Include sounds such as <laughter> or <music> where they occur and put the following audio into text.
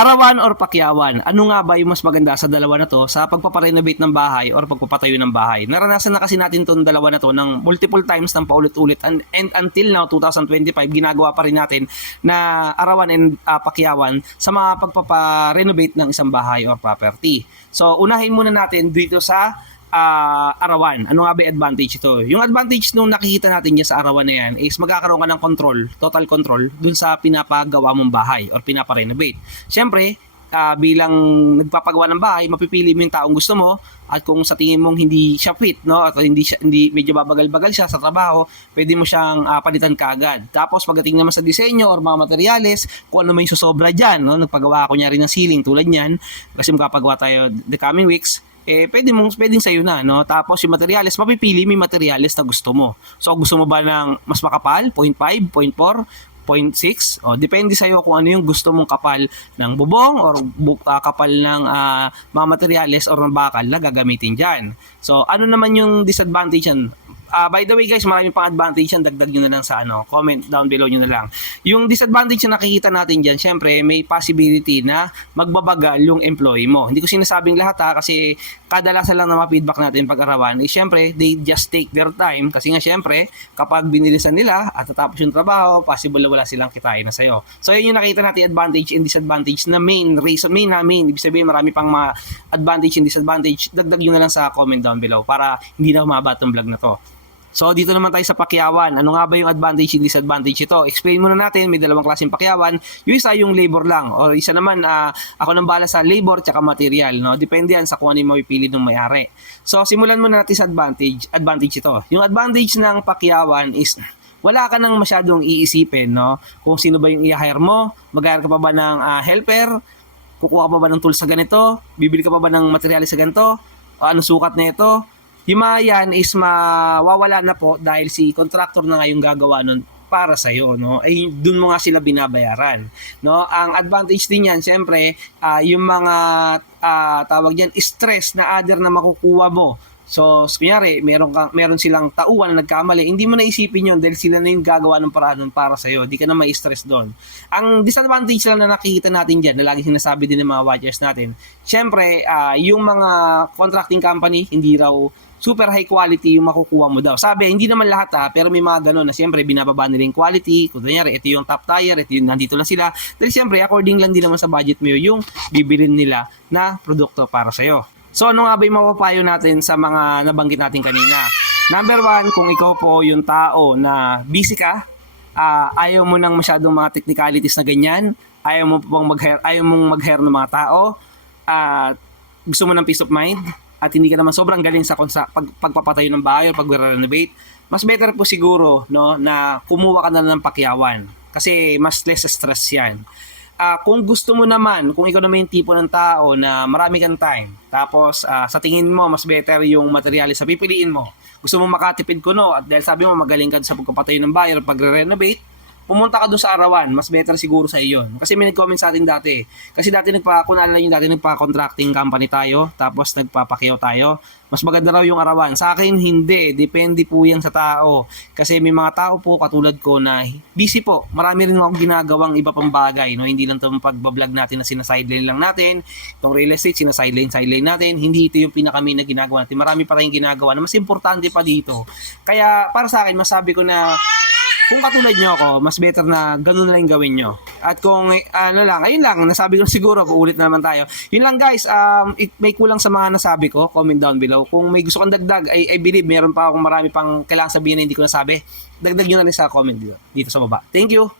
Arawan or Pakyawan, ano nga ba yung mas maganda sa dalawa na to sa pagpaparenovate ng bahay or pagpapatayo ng bahay? Naranasan na kasi natin tong dalawa na to ng multiple times ng paulit-ulit and, and until now 2025 ginagawa pa rin natin na Arawan and ah, Pakyawan sa mga pagpaparenovate ng isang bahay or property. So unahin muna natin dito sa ah, Arawan. Ano nga ba yung advantage ito? Yung advantage nung nakikita natin niya sa Arawan na yan is magkakaroon ka ng control, total control dun sa pinapagawa mong bahay or pinaparenovate. Siyempre, ah, bilang nagpapagawa ng bahay, mapipili mo yung taong gusto mo at kung sa tingin mong hindi siya fit, no, at hindi siya, hindi medyo babagal-bagal siya sa trabaho, pwede mo siyang ah, palitan kaagad. Tapos pagdating naman sa disenyo or mga materyales, kung ano may susobra diyan, no, nagpagawa ako niya rin ng ceiling tulad niyan, kasi magpapagawa tayo the coming weeks, eh pwede mong pwedeng sa'yo na no? Tapos yung materials mapipili mo yung materials na gusto mo. So gusto mo ba ng mas makapal? 0.5 0.4 0.6 o depende sa iyo kung ano yung gusto mong kapal ng bubong or ah, kapal ng ah, mga materials or ng bakal na gagamitin diyan so ano naman yung disadvantage yan Ah, by the way guys, marami pang advantage yan. Dagdag nyo na lang sa ano, comment down below nyo na lang. Yung disadvantage na nakikita natin dyan, syempre may possibility na magbabagal yung employee mo. Hindi ko sinasabing lahat ha, kasi kadalasan lang na ma-feedback natin pag-arawan, is syempre they just take their time. Kasi nga syempre, kapag binilisan nila at tatapos yung trabaho, possible na wala silang kitain na sa'yo. So yun yung nakita natin advantage and disadvantage na main reason, main na main. Ibig sabihin marami pang mga advantage and disadvantage. Dagdag nyo na lang sa comment down below para hindi na humaba itong vlog na to. So dito naman tayo sa pakyawan. Ano nga ba yung advantage and disadvantage ito? Explain muna natin, may dalawang klaseng pakyawan. Yung isa yung labor lang o isa naman ah, ako nang bala sa labor tsaka material, no? Depende yan sa kung ano yung mapipili ng may-ari. So simulan muna natin sa advantage. Advantage ito. Yung advantage ng pakyawan is wala ka nang masyadong iisipin, no? Kung sino ba yung i-hire mo, mag-hire ka pa ba ng ah, helper, kukuha ka pa ba ng tools sa ganito, bibili ka pa ba ng materials sa ganito, o anong sukat na ito, yung mga yan is mawawala na po dahil si contractor na nga yung gagawa nun para sa iyo no ay doon mo nga sila binabayaran no ang advantage din yan syempre ah, yung mga ah, tawag diyan stress na other na makukuha mo So, kunyari, meron, ka, meron silang tauhan na nagkamali, hindi mo naisipin yun dahil sila na yung gagawa ng paraan nun para sa'yo. Di ka na ma-stress doon. Ang disadvantage lang na nakikita natin dyan, na lagi sinasabi din ng mga watchers natin, syempre, ah, yung mga contracting company, hindi raw super high quality yung makukuha mo daw. Sabi, hindi naman lahat ha, pero may mga ganun na siyempre binababa nila yung quality. Kung kunyari, ito yung top tier, ito yung nandito lang sila. Dahil siyempre, according lang din naman sa budget mo yung bibilin nila na produkto para sa'yo. So ano nga ba yung mapapayo natin sa mga nabanggit natin kanina? Number one, kung ikaw po yung tao na busy ka, ah, ayaw mo ng masyadong mga technicalities na ganyan, ayaw mo pong mag-hire, ayaw mong mag-hire ng mga tao, at gusto mo ng peace of mind, at hindi ka naman sobrang galing sa konsa, pag, pagpapatayo ng bahay o pag-renovate, mas better po siguro no, na kumuha ka na ng pakyawan. Kasi mas less stress yan. Ah, kung gusto mo naman, kung ikaw naman yung tipo ng tao na marami kang time, tapos ah, sa tingin mo mas better yung materialis sa pipiliin mo. Gusto mo makatipid kuno at dahil sabi mo magaling ka sa pagpapatayo ng bahay o pagre-renovate, pumunta ka doon sa Arawan, mas better siguro sa iyo. Kasi may nag-comment sa atin dati. Kasi dati nagpa, kung nyo dati nagpa-contracting company tayo, tapos nagpapakyaw tayo. Mas maganda raw yung Arawan. Sa akin, hindi. Depende po yan sa tao. Kasi may mga tao po katulad ko na busy po. Marami rin akong ginagawang iba pang bagay. No? Hindi lang itong pagbablog natin na sinasideline lang natin. Itong real estate, sinasideline, sideline natin. Hindi ito yung pinakami na ginagawa natin. Marami pa tayong ginagawa na mas importante pa dito. Kaya para sa akin, masabi ko na kung katulad nyo ako, mas better na ganun na lang gawin nyo. At kung ano lang, ayun lang, nasabi ko <laughs> siguro, uulit na naman tayo. Yun lang guys, um, it, may kulang sa mga nasabi ko, comment down below. Kung may gusto kang dagdag, I, I believe meron pa akong marami pang kailangan sabihin na hindi ko nasabi. Dagdag nyo na rin sa comment dito, dito sa baba. Thank you!